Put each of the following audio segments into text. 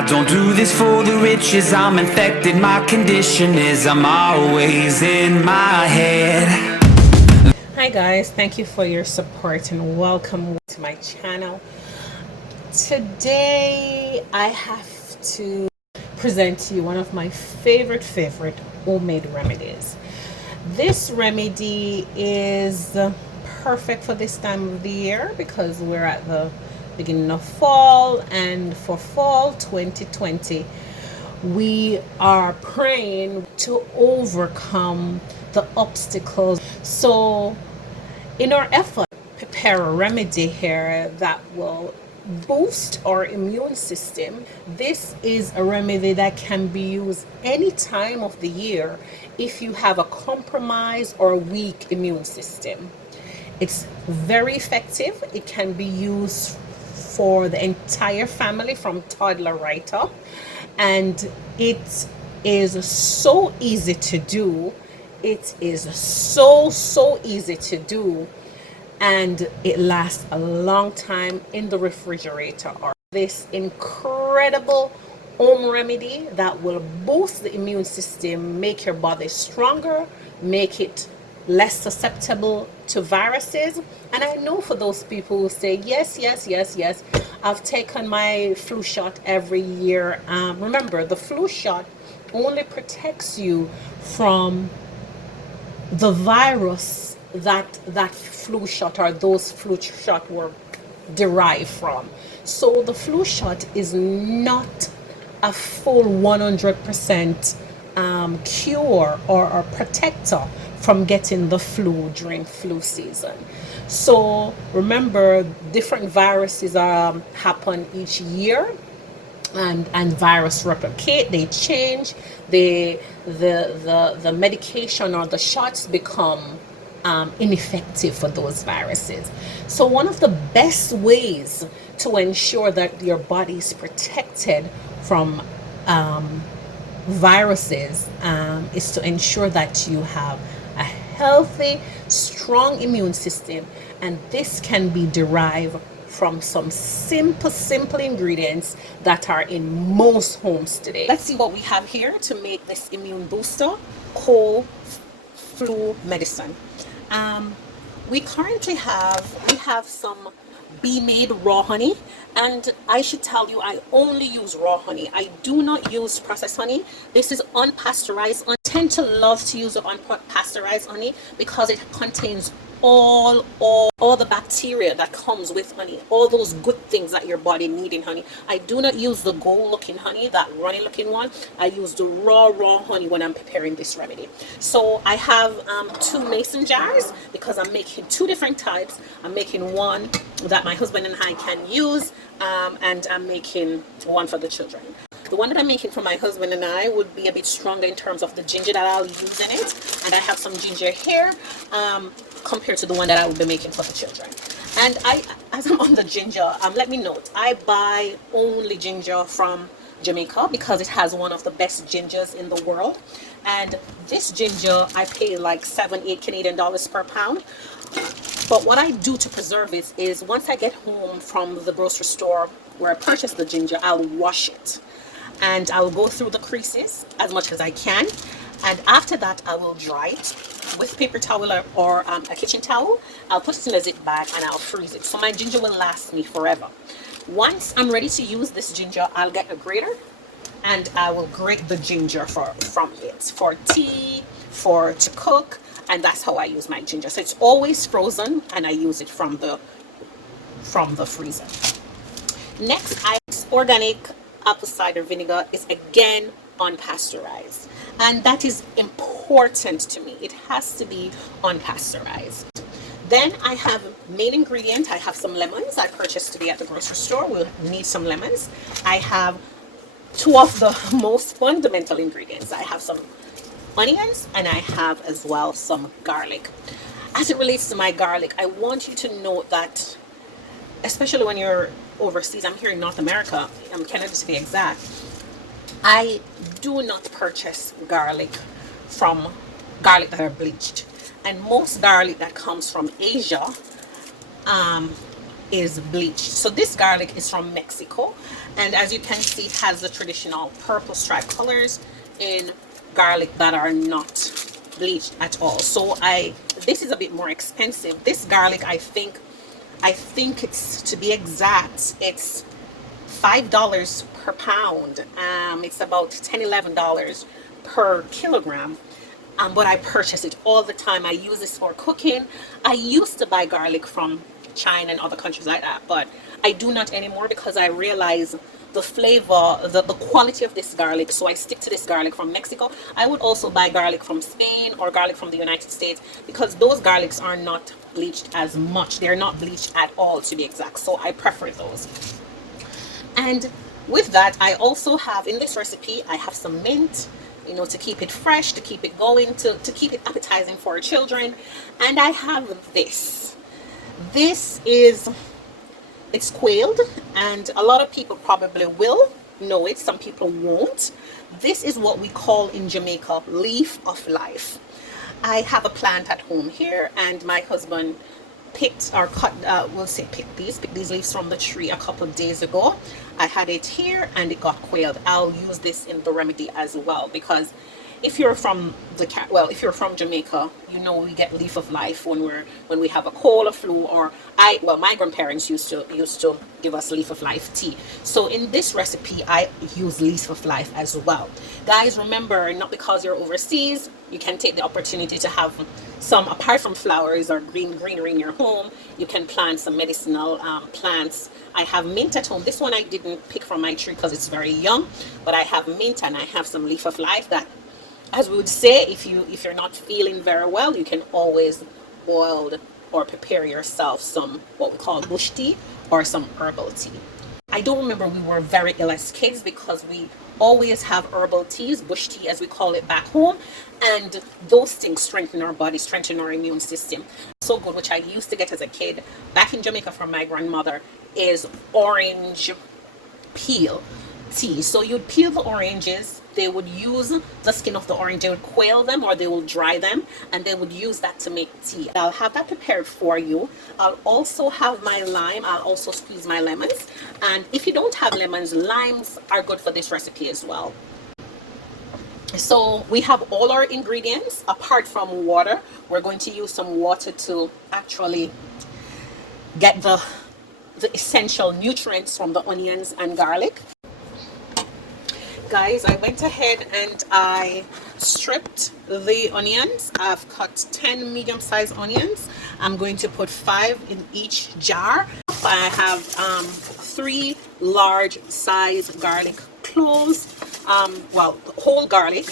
I don't do this for the riches, I'm infected. My condition is I'm always in my head. Hi guys, thank you for your support and welcome to my channel. Today I have to present to you one of my favorite homemade remedies. This remedy is perfect for this time of the year because we're at the beginning of fall, and for fall 2020 we are praying to overcome the obstacles. So in our effort to prepare a remedy here that will boost our immune system, this is a remedy that can be used any time of the year if you have a compromised or weak immune system. It's very effective. It can be used for the entire family from toddler right up, and it is so easy to do. It is so easy to do, and it lasts a long time in the refrigerator. Or this incredible home remedy that will boost the immune system, make your body stronger, make it less susceptible to viruses. And I know for those people who say yes, I've taken my flu shot every year. Remember, the flu shot only protects you from the virus that flu shot or those flu shot were derived from. So the flu shot is not a full 100% cure or protector from getting the flu during flu season. So remember, different viruses happen each year, and virus replicate, they change, the medication or the shots become ineffective for those viruses. So one of the best ways to ensure that your body is protected from viruses is to ensure that you have a healthy, strong immune system, and this can be derived from some simple ingredients that are in most homes today. Let's see what we have here to make this immune booster cold flu medicine. We currently have some bee-made raw honey, and I should tell you, I only use raw honey. I do not use processed honey. This is unpasteurized. I tend to love to use the unpasteurized honey because it contains all the bacteria that comes with honey, all those good things that your body need in honey. I do not use the gold looking honey, that runny looking one. I use the raw honey when I'm preparing this remedy. So I have 2 mason jars because I'm making 2 different types. I'm making one that my husband and I can use, and I'm making one for the children. The one that I'm making for my husband and I would be a bit stronger in terms of the ginger that I'll use in it, and I have some ginger here compared to the one that I will be making for the children. And as I'm on the ginger, let me note, I buy only ginger from Jamaica because it has one of the best gingers in the world. And this ginger, I pay like 7-8 Canadian dollars per pound. But what I do to preserve it is once I get home from the grocery store where I purchased the ginger, I'll wash it. And I'll go through the creases as much as I can. And after that, I will dry it with paper towel or a kitchen towel. I'll put it in a zip bag and I'll freeze it. So my ginger will last me forever. Once I'm ready to use this ginger, I'll get a grater and I will grate the ginger from it for tea, to cook, and that's how I use my ginger. So it's always frozen and I use it from the freezer. Next, organic apple cider vinegar is again unpasteurized, and that is important to me. It has to be unpasteurized. Then I have main ingredient. I have some lemons I purchased today at the grocery store. We'll need some lemons. I have 2 of the most fundamental ingredients. I have some onions and I have as well some garlic. As it relates to my garlic, I want you to note that, especially when you're overseas, I'm here in North America, Canada to be exact, I do not purchase garlic that are bleached. And most garlic that comes from Asia is bleached. So this garlic is from Mexico, and as you can see, it has the traditional purple stripe colors in garlic that are not bleached at all. So this is a bit more expensive. This garlic, I think it's, to be exact, it's $5 per pound. It's about $10-11 per kilogram. But I purchase it all the time. I use this for cooking. I used to buy garlic from China and other countries like that, but I do not anymore because I realize the flavor, the quality of this garlic. So I stick to this garlic from Mexico. I would also buy garlic from Spain or garlic from the United States because those garlics are not bleached as much. They're not bleached at all, to be exact. So I prefer those. And with that, I also have in this recipe, I have some mint, you know, to keep it fresh, to keep it going, to keep it appetizing for our children. And I have this. This is, it's quailed, and a lot of people probably will know it. Some people won't. This is what we call in Jamaica leaf of life. I have a plant at home here, and my husband picked or cut, picked these leaves from the tree a couple of days ago. I had it here and it got quailed. I'll use this in the remedy as well, because if you're from if you're from Jamaica, you know we get leaf of life when we have a cold or flu, or my grandparents used to give us leaf of life tea. So in this recipe, I use leaf of life as well. Guys, remember, not because you're overseas, you can take the opportunity to have some, apart from flowers or greenery in your home. You can plant some medicinal plants. I have mint at home. This one I didn't pick from my tree because it's very young, but I have mint and I have some leaf of life that, as we would say, if you're not feeling very well, you can always boil or prepare yourself some what we call bush tea or some herbal tea. I don't remember we were very ill as kids because we always have herbal teas, bush tea as we call it back home, and those things strengthen our body, strengthen our immune system. So good, which I used to get as a kid back in Jamaica from my grandmother, is orange peel tea. So you'd peel the oranges, they would use the skin of the orange, they would quail them or they will dry them, and they would use that to make tea. I'll have that prepared for you. I'll also have my lime. I'll also squeeze my lemons, and if you don't have lemons, limes are good for this recipe as well. So we have all our ingredients apart from water. We're going to use some water to actually get the essential nutrients from the onions and garlic. Guys, I went ahead and I stripped the onions. I've cut 10 medium-sized onions. I'm going to put 5 in each jar. I have 3 large-sized garlic cloves, whole garlic,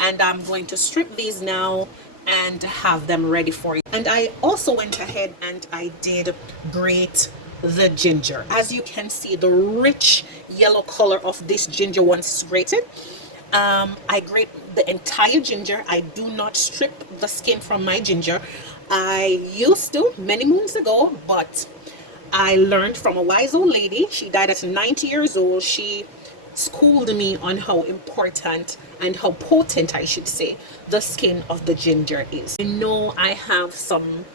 and I'm going to strip these now and have them ready for you. And I also went ahead and I did grate the ginger. As you can see, the rich yellow color of this ginger once it's grated. I grate the entire ginger. I do not strip the skin from my ginger. I used to many moons ago, but I learned from a wise old lady. She died at 90 years old. She schooled me on how important and how potent, I should say, the skin of the ginger is. I know I have some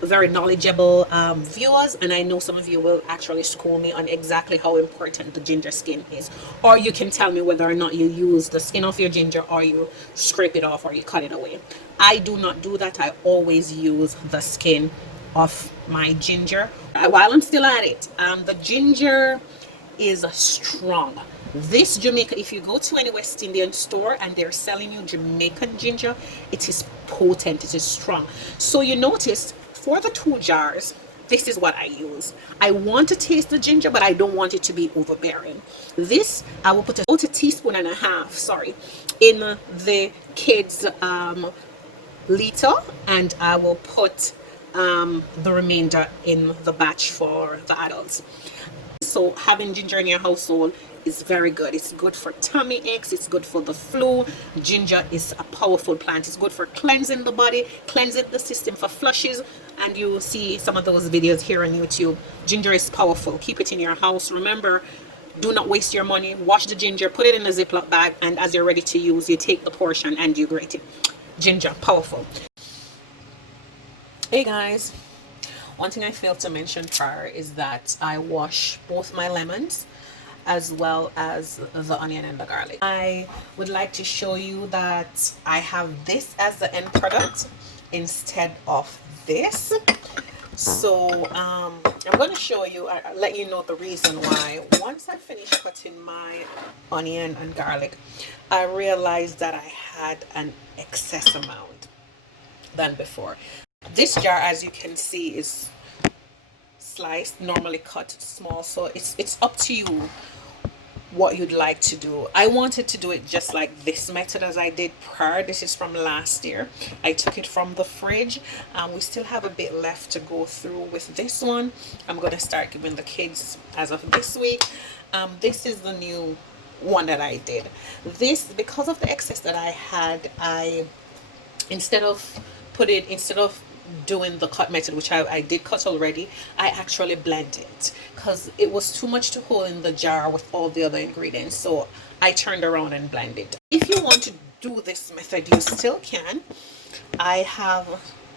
very knowledgeable viewers, and I know some of you will actually school me on exactly how important the ginger skin is, or you can tell me whether or not you use the skin of your ginger, or you scrape it off, or you cut it away. I do not do that. I always use the skin of my ginger. While I'm still at it, the ginger is strong. This Jamaica, if you go to any West Indian store and they're selling you Jamaican ginger, it is potent, it is strong. So you notice for the 2 jars, this is what I use. I want to taste the ginger, but I don't want it to be overbearing. This, I will put about 1.5 teaspoons, in the kids' liter, and I will put the remainder in the batch for the adults. So having ginger in your household is very good. It's good for tummy aches, it's good for the flu. Ginger is a powerful plant. It's good for cleansing the body, cleansing the system, for flushes, and you see some of those videos here on YouTube. Ginger is powerful. Keep it in your house. Remember, do not waste your money. Wash the ginger, put it in a Ziploc bag, and as you're ready to use, you take the portion and you grate it. Ginger, powerful. Hey guys, One thing I failed to mention prior is that I wash both my lemons as well as the onion and the garlic. I would like to show you that I have this as the end product instead of this. So I'm going to show you, I'll let you know the reason why. Once I finished cutting my onion and garlic, I realized that I had an excess amount than before. This jar, as you can see, is sliced, normally cut small, so it's up to you what you'd like to do. I wanted to do it just like this method as I did prior. This is from last year. I took it from the fridge. We still have a bit left to go through with this one. I'm going to start giving the kids as of this week. This is the new one that I did. This, because of the excess that I had, instead of doing the cut method, which I did cut already, I actually blend it because it was too much to hold in the jar with all the other ingredients. So I turned around and blended. If you want to do this method, you still can. I have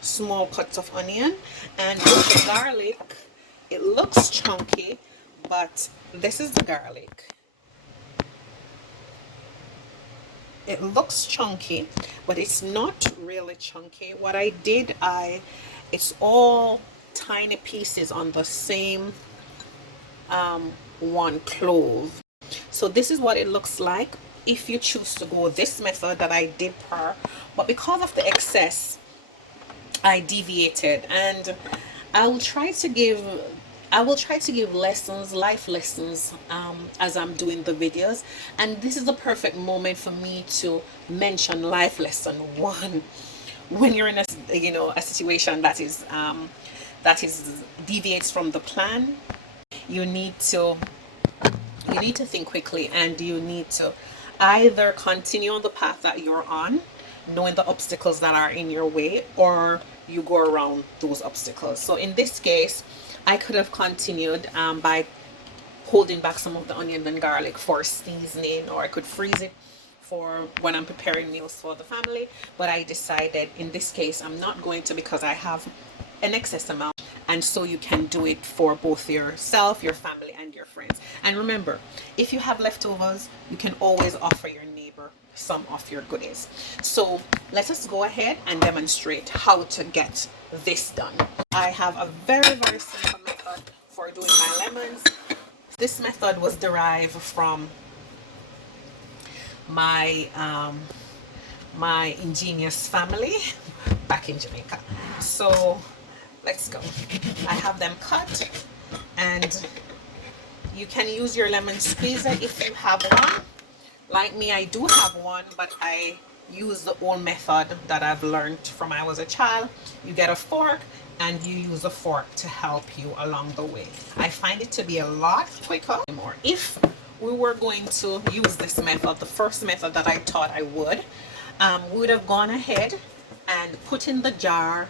small cuts of onion, and with the garlic, it looks chunky, but this is the garlic. It looks chunky, but it's not really chunky. What I did, it's all tiny pieces on the same one clove. So this is what it looks like if you choose to go this method that I did prior. But because of the excess, I deviated, and I will try to give lessons, life lessons, as I'm doing the videos. And this is the perfect moment for me to mention life lesson one. When you're in a situation that is deviates from the plan, you need to think quickly, and you need to either continue on the path that you're on, knowing the obstacles that are in your way, or you go around those obstacles. So in this case, I could have continued by holding back some of the onion and garlic for seasoning, or I could freeze it for when I'm preparing meals for the family. But I decided in this case I'm not going to, because I have an excess amount, and so you can do it for both yourself, your family, and your friends. And remember, if you have leftovers, you can always offer your neighbor some of your goodies. So let us go ahead and demonstrate how to get this done. I have a very, very simple method for doing my lemons. This method was derived from my my ingenious family back in Jamaica. So let's go. I have them cut, and you can use your lemon squeezer if you have one. Like me, I do have one, but I use the old method that I've learned from when I was a child. You get a fork and you use a fork to help you along the way. I find it to be a lot quicker. If we were going to use this method, the first method that I thought I would have gone ahead and put in the jar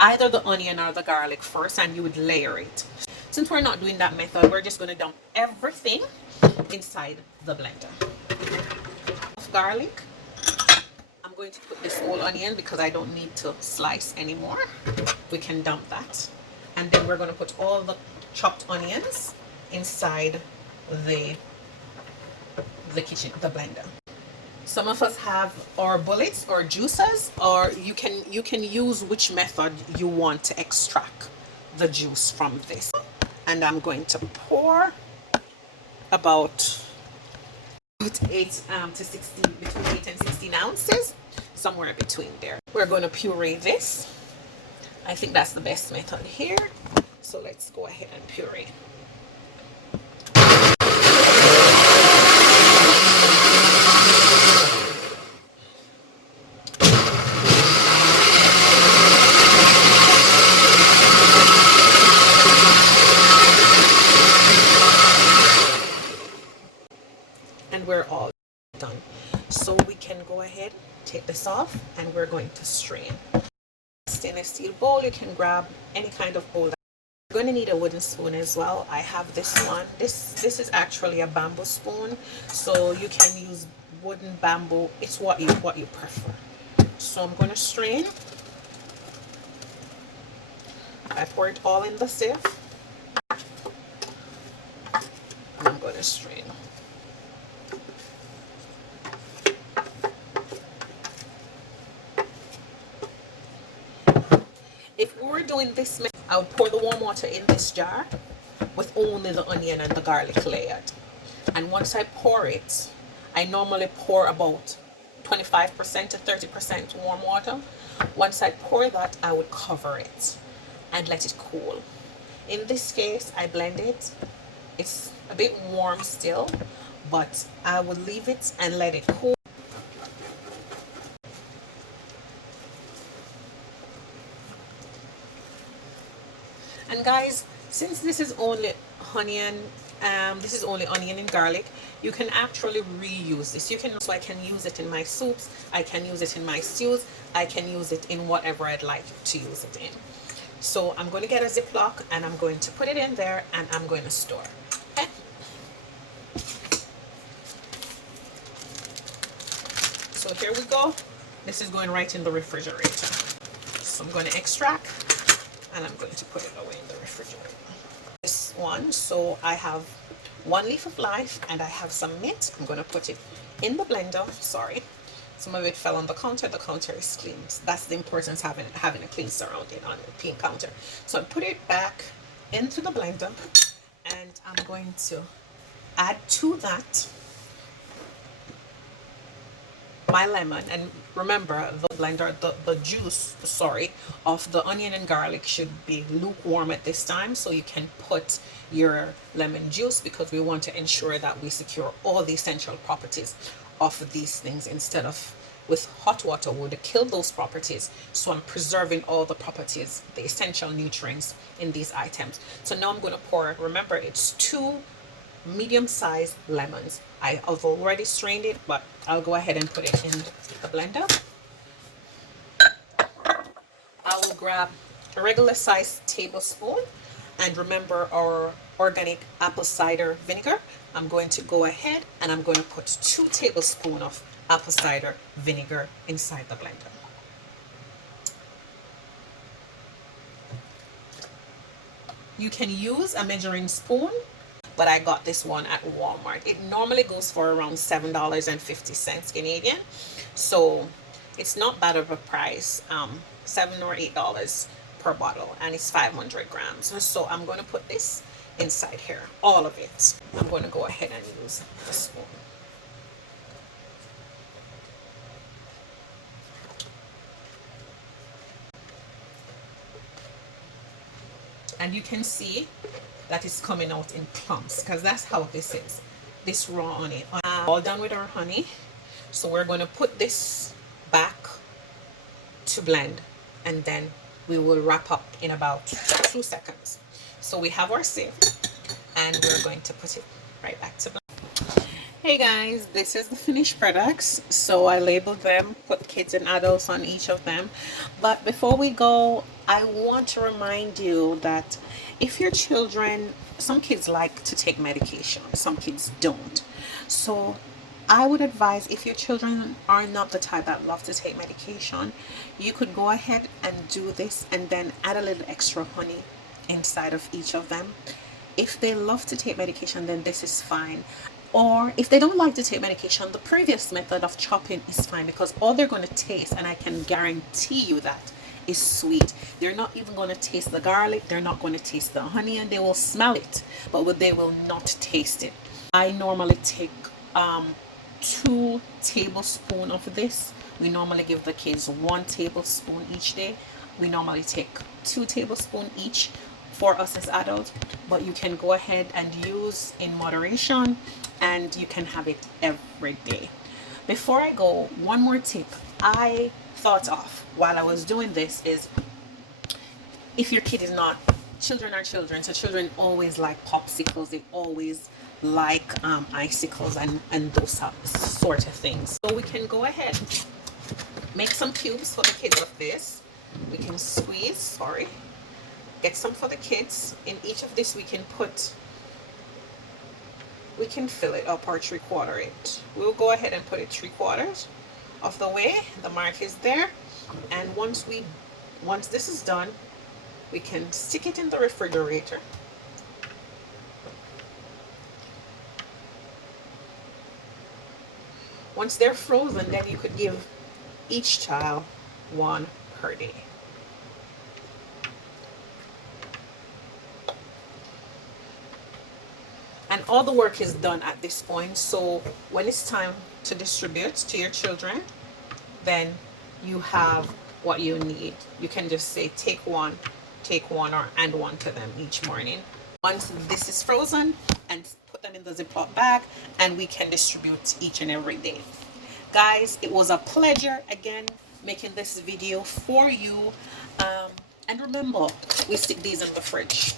either the onion or the garlic first, and you would layer it. Since we're not doing that method, we're just going to dump everything inside the blender. Garlic, I'm going to put this whole onion because I don't need to slice anymore. We can dump that, and then we're going to put all the chopped onions inside the blender. Some of us have our bullets or juicers, or you can use which method you want to extract the juice from this. And I'm going to pour about 8 to 16, between 8 and 16 ounces, somewhere between there. We're going to puree this. I think that's the best method here. So let's go ahead and puree. And we're all done. So we can go ahead, take this off, and we're going to strain. Stainless steel bowl, you can grab any kind of bowl. You're going to need a wooden spoon as well. I have this one. This is actually a bamboo spoon, so you can use wooden, bamboo. It's what you prefer. So I'm going to strain. I pour it all in the sieve, and I'm going to strain. If we were doing this, I would pour the warm water in this jar with only the onion and the garlic layered. And once I pour it, I normally pour about 25% to 30% warm water. Once I pour that, I would cover it and let it cool. In this case, I blend it. It's a bit warm still, but I would leave it and let it cool. And guys, since this is only onion and garlic, you can actually reuse this. So I can use it in my soups, I can use it in my stews, I can use it in whatever I'd like to use it in. So I'm going to get a Ziploc and I'm going to put it in there and I'm going to store. Okay. So here we go. This is going right in the refrigerator. So I'm going to extract and I'm going to put it away in the refrigerator. This one, so I have 1 leaf of life and I have some mint. I'm going to put it in the blender. Sorry, some of it fell on the counter. The counter is clean. That's the importance of having a clean surrounding on a clean counter. So I put it back into the blender and I'm going to add to that my lemon. And remember, the blender, the juice, sorry, of the onion and garlic should be lukewarm at this time, so you can put your lemon juice, because we want to ensure that we secure all the essential properties of these things. Instead of with hot water would kill those properties, so I'm preserving all the properties, the essential nutrients in these items. So now I'm going to pour, remember it's 2 medium-sized lemons. I have already strained it, but I'll go ahead and put it in the blender. I will grab a regular sized tablespoon, and remember our organic apple cider vinegar. I'm going to go ahead and I'm going to put 2 tablespoons of apple cider vinegar inside the blender. You can use a measuring spoon, but I got this one at Walmart. It normally goes for around $7.50 Canadian, so it's not bad of a price. $7 or $8 per bottle, and it's 500 grams. So I'm going to put this inside here, all of it. I'm going to go ahead and use the spoon. And you can see that is coming out in clumps, because that's how this is, this raw honey. All done with our honey, so we're going to put this back to blend, and then we will wrap up in about 2 seconds. So we have our sieve and we're going to put it right back to blend. Hey guys, this is the finished products. So I labeled them, put kids and adults on each of them, but before we go, I want to remind you that if your children, some kids like to take medication, some kids don't. So I would advise, if your children are not the type that love to take medication, you could go ahead and do this and then add a little extra honey inside of each of them. If they love to take medication, then this is fine. Or if they don't like to take medication, the previous method of chopping is fine, because all they're going to taste, and I can guarantee you that, is sweet. They're not even going to taste the garlic, they're not going to taste the honey, and they will smell it, but they will not taste it. I normally take 2 tablespoons of this. We normally give the kids 1 tablespoon each day. We normally take 2 tablespoons each for us as adults, but you can go ahead and use in moderation, and you can have it every day. Before I go, one more tip I thought of while I was doing this is, if your kid is not, children are children, so children always like popsicles, they always like icicles and those sort of things. So we can go ahead, make some cubes for the kids of this. We can squeeze, get some for the kids. In each of this we can fill it up or 3/4 it. We'll go ahead and put it 3/4 of the way. The mark is there, and once this is done, we can stick it in the refrigerator. Once they're frozen, then you could give each child one per day. And all the work is done at this point. So when it's time to distribute to your children, then you have what you need. You can just say take one, or and one to them each morning. Once this is frozen, and put them in the Ziploc bag, and we can distribute each and every day. Guys, it was a pleasure again making this video for you. And remember, we stick these in the fridge.